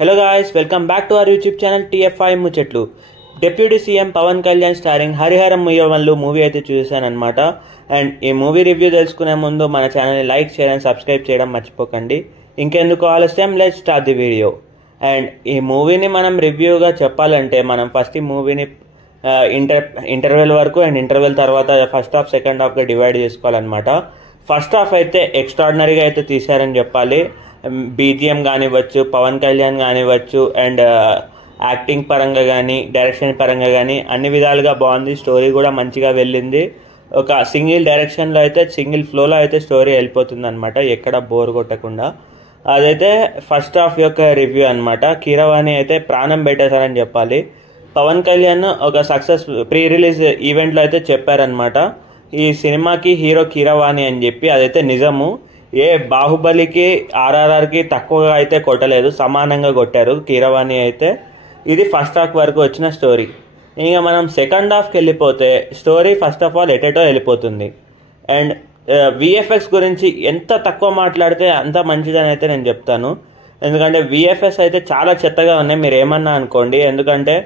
Hello guys, welcome back to our YouTube channel TFI ముచ్చట్లు. Deputy CM Pawan Kalyan starring హరిహరం ముయ్యవన్లు movie అయితే చూసాను అనమాట. అండ్ ఈ మూవీ రివ్యూ తెలుసుకునే ముందు మన ఛానల్ని లైక్ చేయడం సబ్స్క్రైబ్ చేయడం మర్చిపోకండి. ఇంకెందుకు ఆలస్యం, let's start the video. And ఈ మూవీని మనం రివ్యూగా చెప్పాలంటే మనం ఫస్ట్ ఈ మూవీని ఇంటర్వెల్ వరకు అండ్ ఇంటర్వెల్ తర్వాత ఫస్ట్ హాఫ్ సెకండ్ హాఫ్గా డివైడ్ చేసుకోవాలన్నమాట. ఫస్ట్ హాఫ్ అయితే ఎక్స్ట్రాడినరీగా అయితే తీశారని చెప్పాలి. బీజిఎం కానివ్వచ్చు, పవన్ కళ్యాణ్ కానివ్వచ్చు, అండ్ యాక్టింగ్ పరంగా కానీ డైరెక్షన్ పరంగా కానీ అన్ని విధాలుగా బాగుంది. స్టోరీ కూడా మంచిగా వెళ్ళింది. ఒక సింగిల్ డైరెక్షన్లో అయితే సింగిల్ ఫ్లోలో అయితే స్టోరీ వెళ్ళిపోతుంది అనమాట, ఎక్కడ బోర్ కొట్టకుండా. అదైతే ఫస్ట్ హాఫ్ యొక్క రివ్యూ అనమాట. కీరవాణి అయితే ప్రాణం పెట్టేశారని చెప్పాలి. పవన్ కళ్యాణ్ ఒక సక్సెస్ ప్రీ రిలీజ్ ఈవెంట్లో అయితే చెప్పారనమాట, ఈ సినిమాకి హీరో కీరవాణి అని చెప్పి. అదైతే నిజము. ఏ బాహుబలికి ఆర్ఆర్ఆర్కి తక్కువగా అయితే కొట్టలేదు, సమానంగా కొట్టారు కీరవాణి అయితే. ఇది ఫస్ట్ హాఫ్ వరకు వచ్చిన స్టోరీ. ఇంకా మనం సెకండ్ హాఫ్కి వెళ్ళిపోతే స్టోరీ ఫస్ట్ ఆఫ్ ఆల్ ఎటెటో వెళ్ళిపోతుంది. అండ్ విఎఫ్ఎక్స్ గురించి ఎంత తక్కువ మాట్లాడితే అంత మంచిదని అయితే నేను చెప్తాను. ఎందుకంటే విఎఫ్ఎక్స్ అయితే చాలా చెత్తగా ఉన్నాయి, మీరు ఏమన్నా అనుకోండి. ఎందుకంటే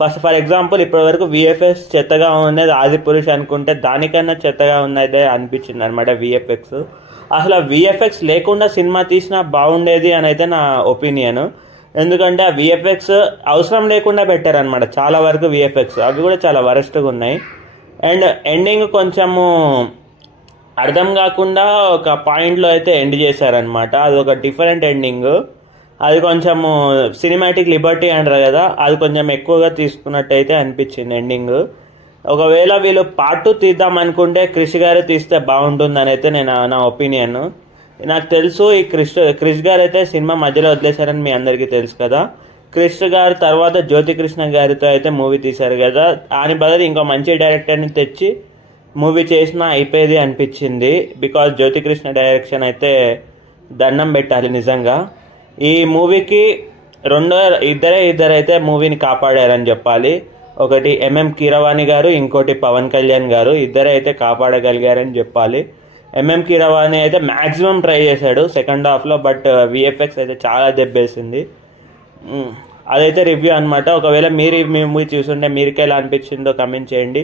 ఫర్ ఎగ్జాంపుల్ ఇప్పటి వరకు విఎఫ్ఎక్స్ చెత్తగా ఉన్నది ఆదిపురుష్ అనుకుంటే దానికన్నా చెత్తగా ఉన్నదే అనిపించింది అనమాట విఎఫ్ఎక్స్. అసలు విఎఫ్ఎక్స్ లేకుండా సినిమా తీసినా బాగుండేది అని అయితే నా ఒపీనియన్. ఎందుకంటే ఆ విఎఫ్ఎక్స్ అవసరం లేకుండా పెట్టారనమాట చాలా వరకు విఎఫ్ఎక్స్, అవి కూడా చాలా వరస్ట్గా ఉన్నాయి. అండ్ ఎండింగ్ కొంచెము అర్థం కాకుండా ఒక పాయింట్లో అయితే ఎండ్ చేశారనమాట. అది ఒక డిఫరెంట్ ఎండింగ్. అది కొంచెము సినిమాటిక్ లిబర్టీ అంటారు కదా, అది కొంచెం ఎక్కువగా తీసుకున్నట్టు అయితే అనిపించింది ఎండింగ్. ఒకవేళ వీళ్ళు పార్ట్ 2 తీద్దాం అనుకుంటే క్రిష్ గారు తీస్తే బాగుంటుందని అయితే నా ఒపీనియన్. నాకు తెలుసు ఈ క్రిష్ గారు అయితే సినిమా మధ్యలో వదిలేశారని మీ అందరికీ తెలుసు కదా. క్రిష్ గారు తర్వాత జ్యోతికృష్ణ గారితో అయితే మూవీ తీశారు కదా, దాని బదులు ఇంకో మంచి డైరెక్టర్ని తెచ్చి మూవీ చేసినా అయిపోయేది అనిపించింది. బికాజ్ జ్యోతికృష్ణ డైరెక్షన్ అయితే దండం పెట్టాలి నిజంగా. ఈ మూవీకి ఇద్దరైతే మూవీని కాపాడారని చెప్పాలి. ఒకటి ఎంఎం కీరవాణి గారు, ఇంకోటి పవన్ కళ్యాణ్ గారు. ఇద్దరే అయితే కాపాడగలిగారని చెప్పాలి. ఎంఎం కీరవాణి అయితే మ్యాక్సిమం ట్రై చేశాడు సెకండ్ హాఫ్లో, బట్ విఎఫ్ఎక్స్ అయితే చాలా దెబ్బేసింది. అదైతే రివ్యూ అనమాట. ఒకవేళ మీరు ఈ మూవీ చూస్తుంటే మీరుకి ఎలా అనిపించిందో కమెంట్ చేయండి.